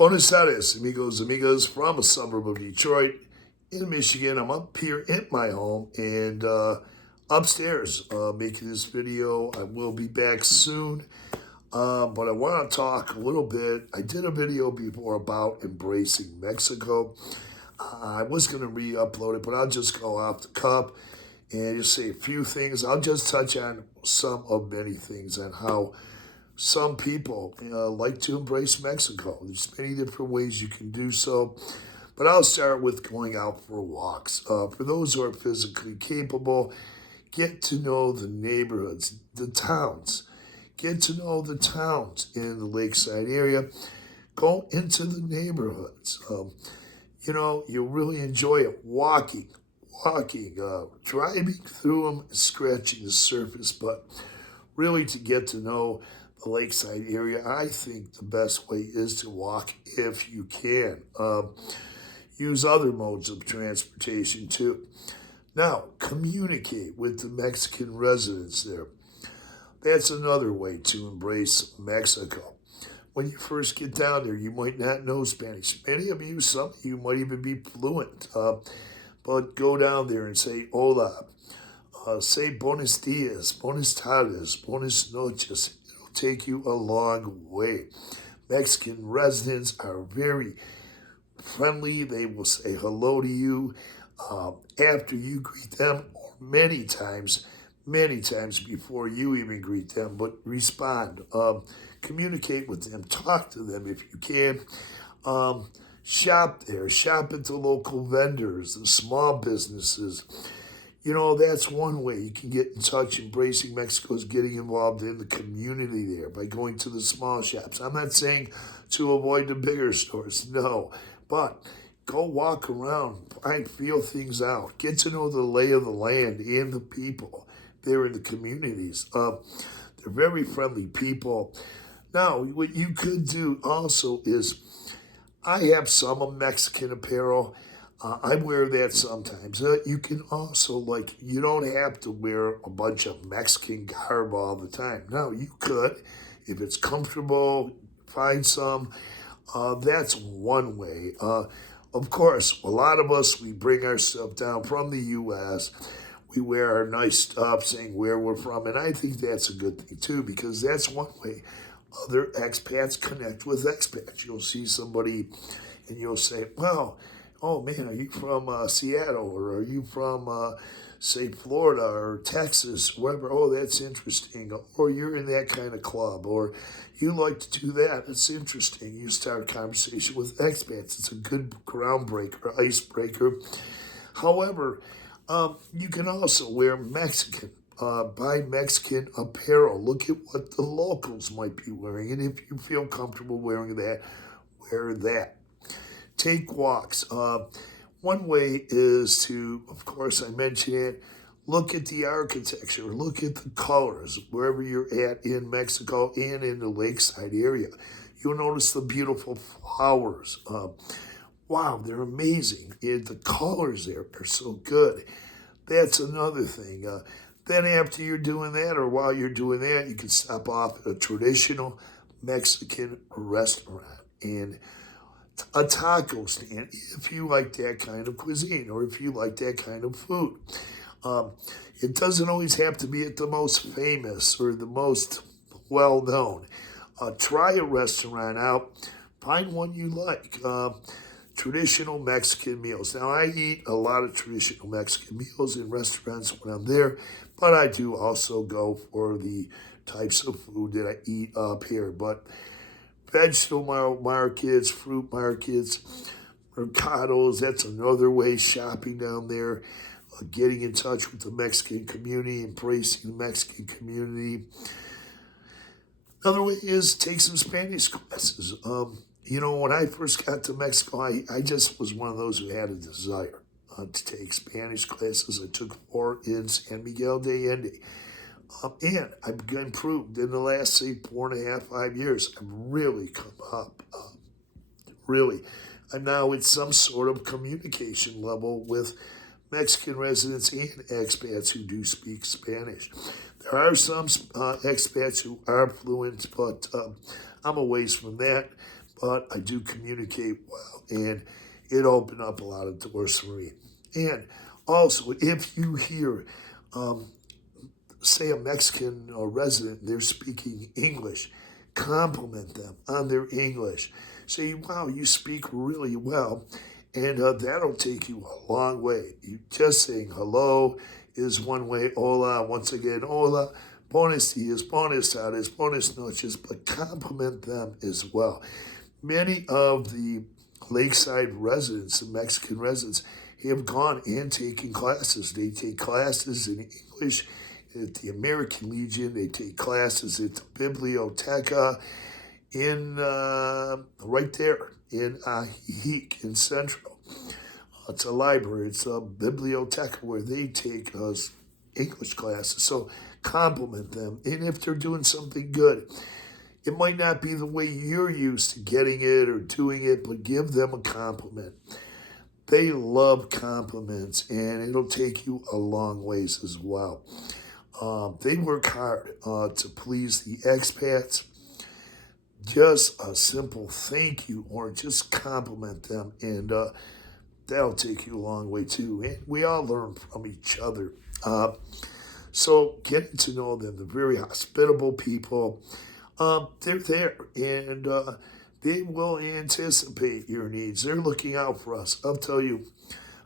Buenos Aires, amigos, amigas, from a suburb of Detroit in Michigan. I'm up here at my home and upstairs making this video. I will be back soon, but I want to talk a little bit. I did a video before about embracing Mexico. I was going to re-upload it, but I'll just go off the cuff and just say a few things. I'll just touch on some of many things on how some people like to embrace Mexico. There's many different ways you can do so, but I'll start with going out for walks. For those who are physically capable, get to know the neighborhoods, the towns. Get to know the towns in the Lakeside area. Go into the neighborhoods. You'll really enjoy it. Walking, driving through them, scratching the surface, but really to get to know the Lakeside area, I think the best way is to walk if you can. Use other modes of transportation too. Now, communicate with the Mexican residents there. That's another way to embrace Mexico. When you first get down there, you might not know Spanish. Many of you, some of you might even be fluent. But go down there and say hola. Say buenos dias, buenas tardes, buenas noches. It'll take you a long way. Mexican residents are very friendly. They will say hello to you after you greet them, or many times before you even greet them, but respond. Communicate with them, talk to them if you can. Shop there, shop at the local vendors, the small businesses. That's one way you can get in touch. Embracing Mexico is getting involved in the community there by going to the small shops. I'm not saying to avoid the bigger stores, no, but go walk around, feel things out, get to know the lay of the land and the people there in the communities. They're very friendly people. Now, what you could do also is, I have some Mexican apparel. I wear that sometimes. You can also, you don't have to wear a bunch of Mexican garb all the time. No, you could. If it's comfortable, find some. That's one way. Of course, a lot of us, we bring our stuff down from the U.S., we wear our nice stuff saying where we're from, and I think that's a good thing too, because that's one way other expats connect with expats. You'll see somebody and you'll say, well, oh man, are you from Seattle, or are you from, say, Florida or Texas, wherever? Oh, that's interesting. Or you're in that kind of club, or you like to do that. It's interesting. You start a conversation with expats. It's a good groundbreaker, icebreaker. However, you can also wear Mexican, buy Mexican apparel. Look at what the locals might be wearing, and if you feel comfortable wearing that, wear that. Take walks. One way is to, of course, I mentioned it, look at the architecture, look at the colors, wherever you're at in Mexico and in the Lakeside area. You'll notice the beautiful flowers. Wow, they're amazing. The colors there are so good. That's another thing. Then after you're doing that, or while you're doing that, you can stop off at a traditional Mexican restaurant and a taco stand, if you like that kind of cuisine, or if you like that kind of food. It doesn't always have to be at the most famous or the most well-known. Try a restaurant out. Find one you like. Traditional Mexican meals. Now, I eat a lot of traditional Mexican meals in restaurants when I'm there, but I do also go for the types of food that I eat up here. But vegetable markets, fruit markets, mercados, that's another way, shopping down there, getting in touch with the Mexican community, embracing the Mexican community. Another way is take some Spanish classes. When I first got to Mexico, I just was one of those who had a desire to take Spanish classes. I took 4 in San Miguel de Allende. And I've improved in the last, say, 4.5, 5 years. I've really come up, really. And now it's some sort of communication level with Mexican residents and expats who do speak Spanish. There are some expats who are fluent, but I'm a ways from that. but I do communicate well, and it opened up a lot of doors for me. And also, if you hear, say, a Mexican resident, they're speaking English, compliment them on their English. Say, wow, you speak really well, and that'll take you a long way. You just saying hello is one way. Hola, once again, hola. Buenos dias, buenas tardes, buenas noches, but compliment them as well. Many of the Lakeside residents, the Mexican residents, have gone and taken classes. They take classes in English at the American Legion. They take classes at the Biblioteca in right there in Ajijic in Central. It's a library. It's a biblioteca where they take English classes. So compliment them. And if they're doing something good, it might not be the way you're used to getting it or doing it, but give them a compliment. They love compliments, and it'll take you a long ways as well. They work hard to please the expats. Just a simple thank you or just compliment them, and that'll take you a long way too. And we all learn from each other. So getting to know them, they're very hospitable people. They're there, and they will anticipate your needs. They're looking out for us. I'll tell you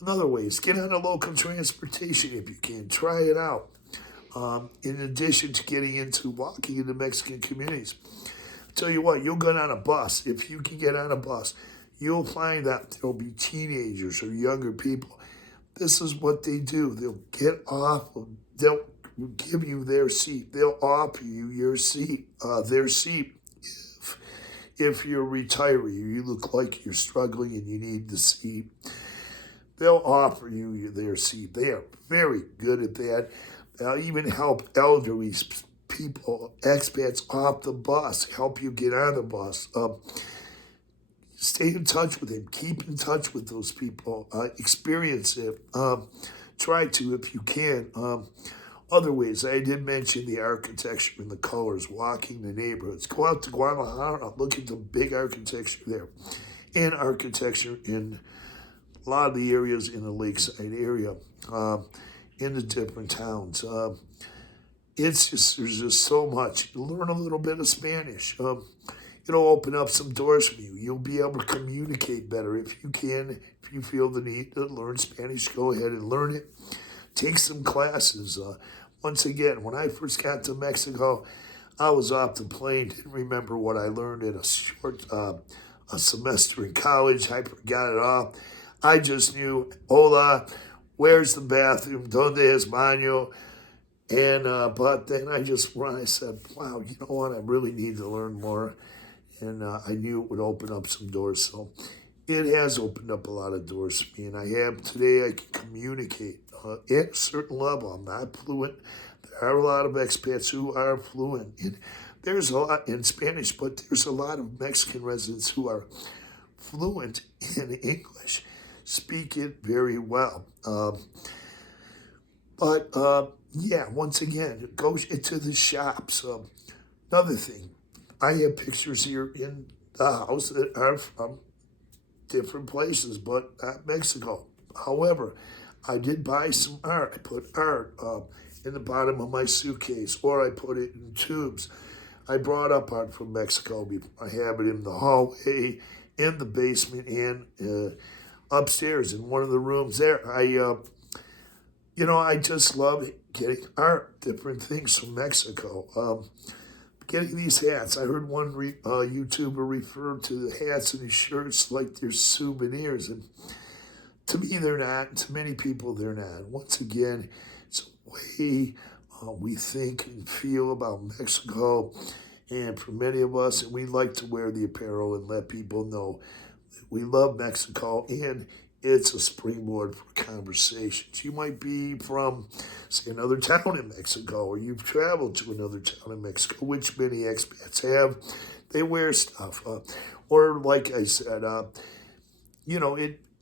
another way is get on a local transportation if you can. Try it out. In addition to getting into walking in the Mexican communities. I'll tell you what, you'll get on a bus. If you can get on a bus, you'll find that there'll be teenagers or younger people. This is what they do. They'll get off. They'll give you their seat. They'll offer you your seat, their seat. If you're a retiree, you look like you're struggling and you need the seat, they'll offer you their seat. They are very good at that. They'll even help elderly people, expats off the bus, help you get on the bus. Stay in touch with them. Keep in touch with those people. Experience it. Try to if you can. Other ways, I did mention the architecture and the colors, walking the neighborhoods. Go out to Guadalajara, look at the big architecture there. And architecture in a lot of the areas in the Lakeside area, in the different towns. It's just, there's just so much. Learn a little bit of Spanish. It'll open up some doors for you. You'll be able to communicate better if you can. If you feel the need to learn Spanish, go ahead and learn it. Take some classes. Once again, when I first got to Mexico, I was off the plane. Didn't remember what I learned in a short a semester in college. I forgot it all. I just knew, hola, where's the bathroom? Donde es baño? And but then I said, wow, you know what? I really need to learn more. And I knew it would open up some doors. So it has opened up a lot of doors for me. And today I can communicate at a certain level. I'm not fluent. There are a lot of expats who are fluent. And there's a lot in Spanish, but there's a lot of Mexican residents who are fluent in English, speak it very well. Yeah, once again, go into the shops. Another thing, I have pictures here in the house that are from different places, but not Mexico. However, I did buy some art. I put art in the bottom of my suitcase, or I put it in tubes. I brought up art from Mexico. I have it in the hallway, in the basement, and upstairs in one of the rooms there. I just love getting art, different things from Mexico. Getting these hats. I heard one YouTuber refer to the hats and the shirts like they're souvenirs. And to me, they're not. To many people, they're not. Once again, it's a way we think and feel about Mexico. And for many of us, and we like to wear the apparel and let people know that we love Mexico. And it's a springboard for conversations. You might be from, say, another town in Mexico, or you've traveled to another town in Mexico, which many expats have. They wear stuff. Or like I said,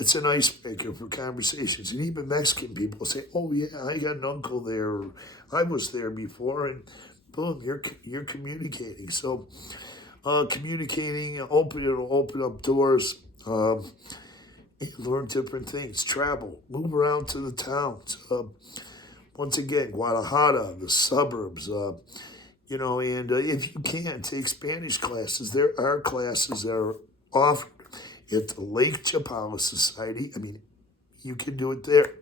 it's an icebreaker for conversations. And even Mexican people say, oh, yeah, I got an uncle there. Or, I was there before. And boom, you're communicating. So communicating, it'll open up doors, and learn different things, travel, move around to the towns. Once again, Guadalajara, the suburbs, and if you can, take Spanish classes. There are classes that are offered at the Lake Chapala Society. I mean, you can do it there.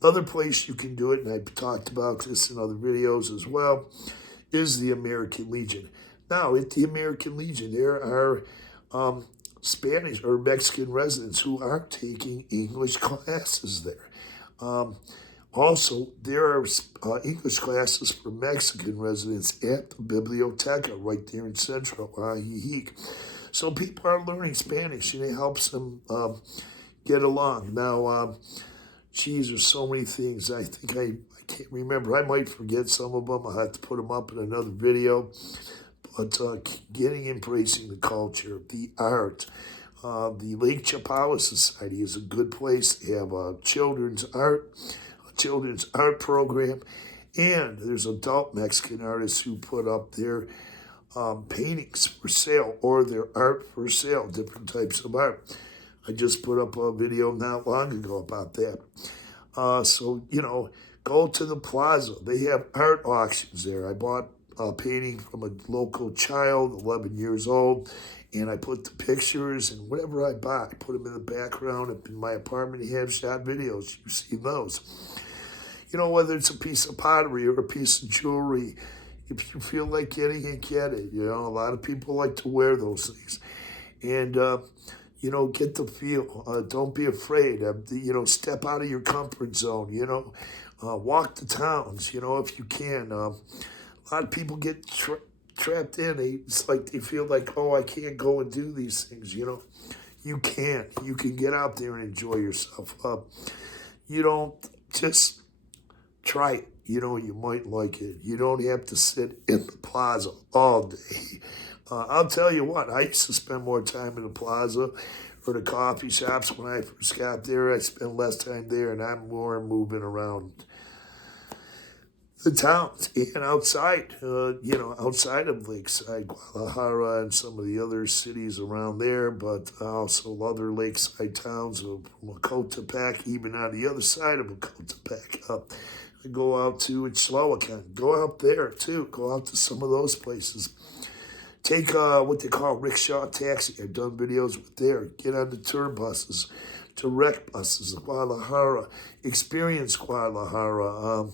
Another place you can do it, and I've talked about this in other videos as well, is the American Legion. Now, at the American Legion, there are Spanish or Mexican residents who are taking English classes there. Also, there are English classes for Mexican residents at the Biblioteca right there in Central Ajijic. So people are learning Spanish, and it helps them get along. Now, there's so many things. I think I can't remember. I might forget some of them. I'll have to put them up in another video. But embracing the culture, the art. The Lake Chapala Society is a good place. They have a children's art program, and there's adult Mexican artists who put up their paintings for sale or their art for sale, different types of art. I just put up a video not long ago about that. So, go to the plaza. They have art auctions there. I bought a painting from a local child, 11 years old, and I put the pictures and whatever I buy, I put them in the background. In my apartment, you have shot videos. You see those. Whether it's a piece of pottery or a piece of jewelry, if you feel like getting it, get it. A lot of people like to wear those things. And, get the feel. Don't be afraid. Step out of your comfort zone, walk the towns, if you can. A lot of people get trapped in. It's like they feel like, oh, I can't go and do these things, You can. You can get out there and enjoy yourself. You don't just try it. You might like it. You don't have to sit in the plaza all day. I'll tell you what, I used to spend more time in the plaza or the coffee shops when I first got there. I spent less time there, and I'm more moving around the towns and outside, outside of Lakeside, Guadalajara, and some of the other cities around there, but also other lakeside towns of Macotepec, even on the other side of Macotepec. I go out to Itzlahuacan. Go out there, too. Go out to some of those places. Take what they call rickshaw taxi. I've done videos with there. Get on the tour buses, direct buses, Guadalajara, experience Guadalajara.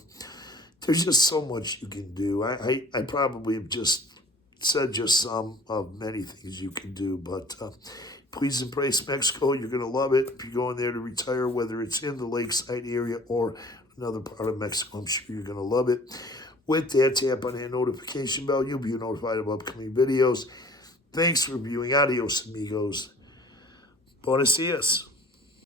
There's just so much you can do. I probably have just said just some of many things you can do, but please embrace Mexico. You're going to love it. If you're going there to retire, whether it's in the Lakeside area or another part of Mexico, I'm sure you're going to love it. With that, tap on that notification bell. You'll be notified of upcoming videos. Thanks for viewing. Adios, amigos. Buenos dias.